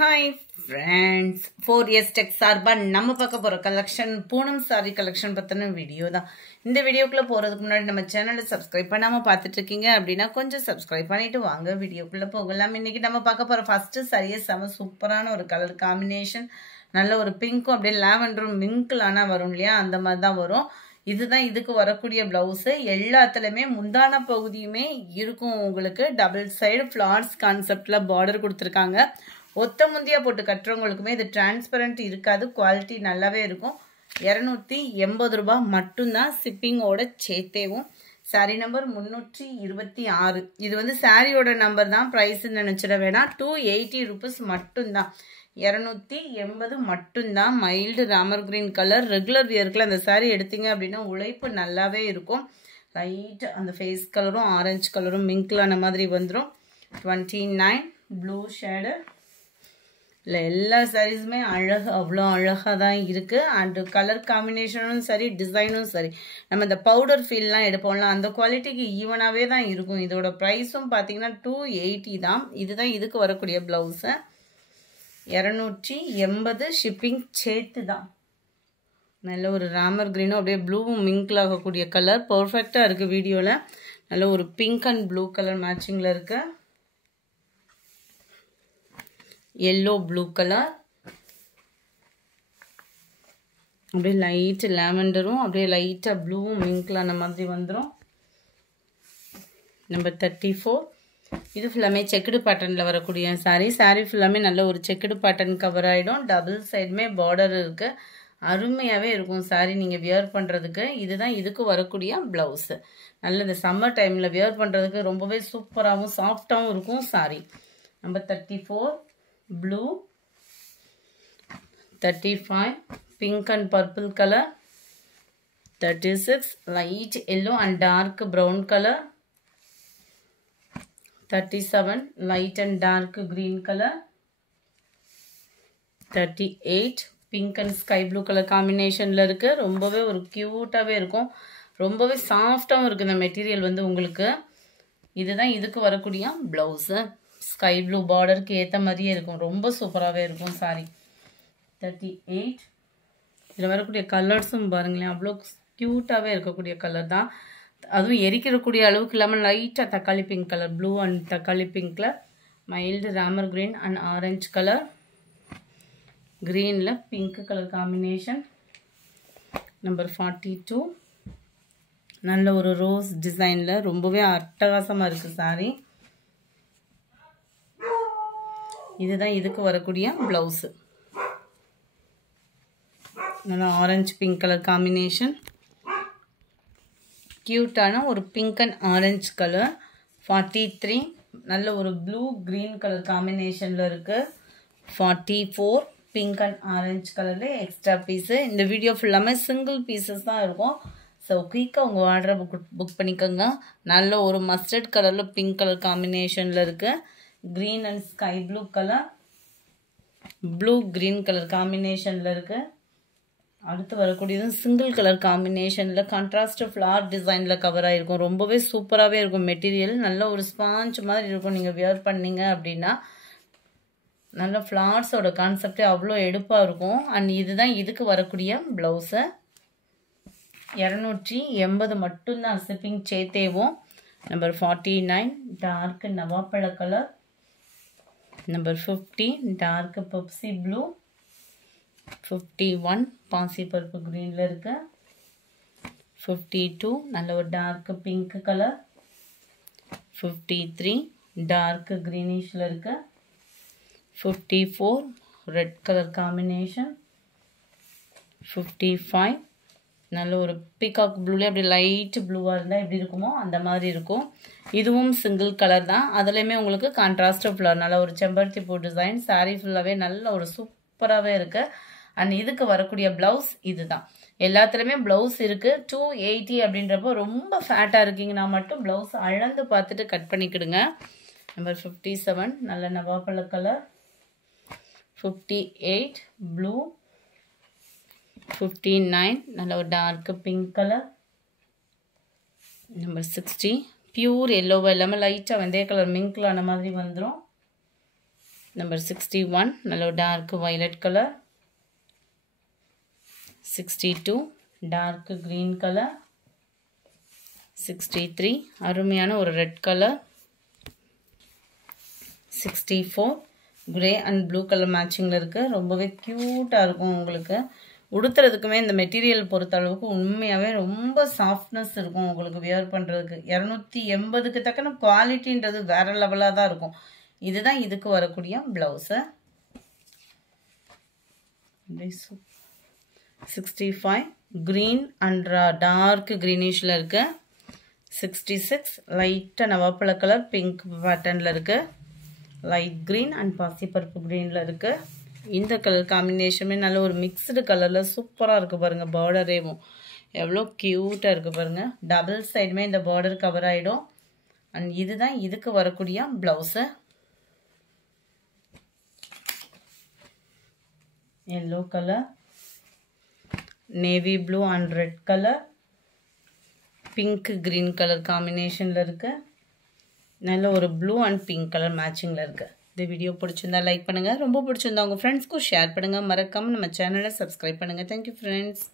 Hi friends, 4S Tech சார்பா நம்ம பார்க்க போற கலெக்ஷன் பூனம் சாரி கலெக்ஷன் பத்தின வீடியோ தான். இந்த வீடியோக்குள்ள போறதுக்கு முன்னாடி நம்ம சேனலை சப்ஸ்கிரைப் பண்ணாம பார்த்துட்டு இருக்கீங்க அப்படின்னா கொஞ்சம் சப்ஸ்கிரைப் பண்ணிட்டு வாங்க வீடியோக்குள்ள போகலாம். இன்னைக்கு நம்ம பார்க்க போற ஃபர்ஸ்ட் சாரியே செம சூப்பரான ஒரு கலர் காம்பினேஷன். நல்ல ஒரு பிங்க்கும் அப்படியே லாவெண்டரும் மிங்க்லானா வரும் இல்லையா, அந்த மாதிரி தான் வரும். இதுதான் இதுக்கு வரக்கூடிய பிளவுஸ். எல்லாத்துலயுமே முந்தான பகுதியுமே இருக்கும். உங்களுக்கு டபுள் சைடு ஃபிளார்ஸ் கான்செப்ட்ல பார்டர் கொடுத்துருக்காங்க. ஒத்த முந்தியா போட்டு கட்டுறவங்களுக்குமே இது டிரான்ஸ்பரண்ட் இருக்காது, குவாலிட்டி நல்லாவே இருக்கும். 280 ரூபாய் மட்டும்தான் ஷிப்பிங்கோட சேர்த்தேவும். Sorry number 326. இது வந்து சாரியோட நம்பர் தான், பிரைஸ் நினைச்சிட வேணாம். 280 ருபீஸ் மட்டும்தான், 280 மட்டும்தான். Mild Ramar green colour. Regular வியர்க்குள்ள அந்த சாரி எடுத்தீங்க அப்படின்னா உழைப்பு நல்லாவே இருக்கும். லைட் அந்த ஃபேஸ் கலரும் ஆரஞ்சு கலரும் மிங்க்லான மாதிரி வந்துடும். 29 ப்ளூ ஷேடு. இல்லை எல்லா சாரீஸுமே அவ்வளோ அழகாக தான் இருக்குது. அண்டு கலர் காம்பினேஷனும் சரி, டிசைனும் சரி, நம்ம இந்த பவுடர் ஃபீல்லாம் எடுப்போம்ல அந்த குவாலிட்டிக்கு ஈவனாகவே தான் இருக்கும். இதோட ப்ரைஸும் பார்த்தீங்கன்னா 280 தான். இதுதான் இதுக்கு வரக்கூடிய ப்ளவுஸு. 280 ஷிப்பிங் சேர்த்து தான். நல்ல ஒரு ராமர் க்ரீனும் அப்படியே ப்ளூவும் மிங்கில் ஆகக்கூடிய கலர் பர்ஃபெக்டாக இருக்குது வீடியோவில். நல்ல ஒரு பிங்க் அண்ட் ப்ளூ கலர் மேட்சிங்கில் இருக்குது. எல்லோ ப்ளூ கலர், அப்படியே லைட் லாவெண்டரும் அப்படியே லைட்டாக ப்ளூவும் மிங்க்லான மாதிரி வந்துடும். நம்பர் 34. இது ஃபுல்லாமே செக்குடு பேட்டர்னில் வரக்கூடிய சாரீ. சாரீ ஃபுல்லாமே நல்ல ஒரு செக்குடு பேட்டர்ன் கவர் ஆகிடும். டபுள் சைடுமே பார்டர் இருக்குது. அருமையாகவே இருக்கும் சாரீ நீங்கள் வியர் பண்ணுறதுக்கு. இதுதான் இதுக்கு வரக்கூடிய ப்ளவுஸு. நல்ல இந்த சம்மர் டைமில் வியர் பண்ணுறதுக்கு ரொம்பவே சூப்பராகவும் சாஃப்டாகவும் இருக்கும் sari. Number 34 blue. 35 pink and purple colour. 36 light yellow and dark brown colour. 37 light and dark green colour. 38 pink and sky blue colour காம்பினேஷனில் இருக்குது. ரொம்பவே ஒரு க்யூட்டாகவே இருக்கும். ரொம்பவே சாஃப்டாகவும் இருக்குது இந்த மெட்டீரியல் வந்து உங்களுக்கு. இதுதான் இதுக்கு வரக்கூடிய ப்ளவுஸு. ஸ்கை ப்ளூ பார்டருக்கு ஏற்ற மாதிரியே இருக்கும். ரொம்ப சூப்பராகவே இருக்கும் சாரி. 38. இதில் வரக்கூடிய கலர்ஸும் பாருங்களேன், அவ்வளோ க்யூட்டாகவே இருக்கக்கூடிய கலர் தான். அதுவும் எரிக்கக்கூடிய அளவுக்கு இல்லாமல் லைட்டாக தக்காளி பிங்க் கலர், ப்ளூ அண்ட் தக்காளி பிங்க்கில் mild Ramar green and orange colour. கிரீனில் பிங்க் கலர் காம்பினேஷன். நம்பர் 42 நல்ல ஒரு ரோஸ் டிசைனில் ரொம்பவே அட்டகாசமாக இருக்குது சாரி. இதுதான் இதுக்கு வரக்கூடிய ப்ளவுஸு. நல்லா ஆரஞ்சு பிங்க் கலர் காம்பினேஷன். க்யூட்டான ஒரு பிங்க் அண்ட் ஆரஞ்சு கலர். 43 நல்ல ஒரு ப்ளூ க்ரீன் கலர் காம்பினேஷனில் இருக்குது. 44 பிங்க் அண்ட் ஆரஞ்சு கலரில் எக்ஸ்ட்ரா பீஸு. இந்த வீடியோ ஃபுல்லாமே சிங்கிள் பீசஸ் தான் இருக்கும். ஸோ குயிக்காக உங்கள் ஆர்டரை புக் பண்ணிக்கோங்க. நல்ல ஒரு மஸ்டர்ட் கலரில் பிங்க் கலர் காம்பினேஷனில் இருக்குது. Green and sky blue colour, blue green colour காம்பினேஷனில் இருக்குது. அடுத்து வரக்கூடியது சிங்கிள் கலர் காம்பினேஷனில் கான்ட்ராஸ்ட் ஃப்ளார் டிசைனில் கவர் ஆகிருக்கும். ரொம்பவே சூப்பராகவே இருக்கும் மெட்டீரியல். நல்ல ஒரு ஸ்பாஞ்ச் மாதிரி இருக்கும் நீங்கள் வியர் பண்ணீங்க அப்படின்னா. நல்ல ஃப்ளார்ஸோட கான்செப்டே அவ்வளோ எடுப்பாக இருக்கும். அண்ட் இதுதான் இதுக்கு வரக்கூடிய ப்ளவுஸு. 280 மட்டும்தான் ஷிப்பிங் சேர்த்தேவும். நம்பர் 49 டார்க் நவாப்பழ colour. Number 50 dark Pepsi blue. 51 பாசி பருப்பு க்ரீனில் இருக்கு. 52 நல்ல ஒரு டார்க் பிங்க் கலர். 53 டார்க் க்ரீனிஷில் இருக்கு. 54 ரெட் கலர் காம்பினேஷன். 55 நல்ல ஒரு பீகாக் ப்ளூலேயே அப்படி லைட் ப்ளூவாக இருந்தால் எப்படி இருக்குமோ அந்த மாதிரி இருக்கும். இதுவும் சிங்கிள் கலர் தான். அதுலேயுமே உங்களுக்கு கான்ட்ராஸ்ட் ஃப்ளவர், நல்ல ஒரு செம்பருத்தி பூ டிசைன். சாரீ ஃபுல்லாகவே நல்ல ஒரு சூப்பராகவே இருக்குது. அண்ட் இதுக்கு வரக்கூடிய ப்ளவுஸ் இதுதான். எல்லாத்துலேயுமே ப்ளவுஸ் இருக்குது. 280 அப்படின்றப்போ ரொம்ப ஃபேட்டாக இருக்கீங்கன்னா மட்டும் ப்ளவுஸ் அளந்து பார்த்துட்டு கட் பண்ணிக்கிடுங்க. நம்பர் 57 நல்ல நவாப்பழ கலர். 58 ப்ளூ. 59 நல்ல ஒரு dark pink colour. Number 60 pure எல்லோவா இல்லாமல் லைட்டாக வெந்தய கலர் மிங்க்லான மாதிரி வந்துடும். நம்பர் 61 நல்ல dark violet colour. 62 dark green colour. 63 அருமையான ஒரு red colour. 64 grey and blue colour மேட்சிங்கில் இருக்குது. ரொம்பவே க்யூட்டாக இருக்கும். உங்களுக்கு உடுத்துறதுக்குமே இந்த மெட்டீரியல் பொறுத்த அளவுக்கு உண்மையாகவே ரொம்ப சாஃப்ட்னஸ் இருக்கும் உங்களுக்கு வியர் பண்ணுறதுக்கு. 280க்கு தக்கன குவாலிட்டின்றது வேறு லெவலாக தான் இருக்கும். இதுதான் இதுக்கு வரக்கூடிய ப்ளவுஸு. 65 க்ரீன் அண்ட் டார்க் க்ரீனிஷில் இருக்கு. 66 லைட்டாக நவாப்பழ கலர் பிங்க் பேட்டர்னில் இருக்குது. லைட் க்ரீன் அண்ட் பாசிப்பருப்பு க்ரீனில் இருக்குது. இந்த கலர் காம்பினேஷனுமே நல்ல ஒரு மிக்ஸ்டு கலரில் சூப்பராக இருக்குது பாருங்கள். பார்டரேவும் எவ்வளோ க்யூட்டாக இருக்குது பாருங்கள். டபுள் சைடுமே இந்த பார்டர் கவர் ஆகிடும். அண்ட் இதுதான் இதுக்கு வரக்கூடிய blouse. Yellow colour, navy blue and red colour, pink green colour காம்பினேஷனில் இருக்குது. நல்ல ஒரு ப்ளூ அண்ட் பிங்க் கலர் மேட்சிங்கில் இருக்குது. இந்த வீடியோ பிடிச்சிருந்தா லைக் பண்ணுங்கள். ரொம்ப பிடிச்சிருந்தா உங்கள் ஃப்ரெண்ட்ஸ்க்கும் ஷேர் பண்ணுங்கள். மறக்காமல் நம்ம சேனலை சப்ஸ்கிரைப் பண்ணுங்கள். Thank you friends.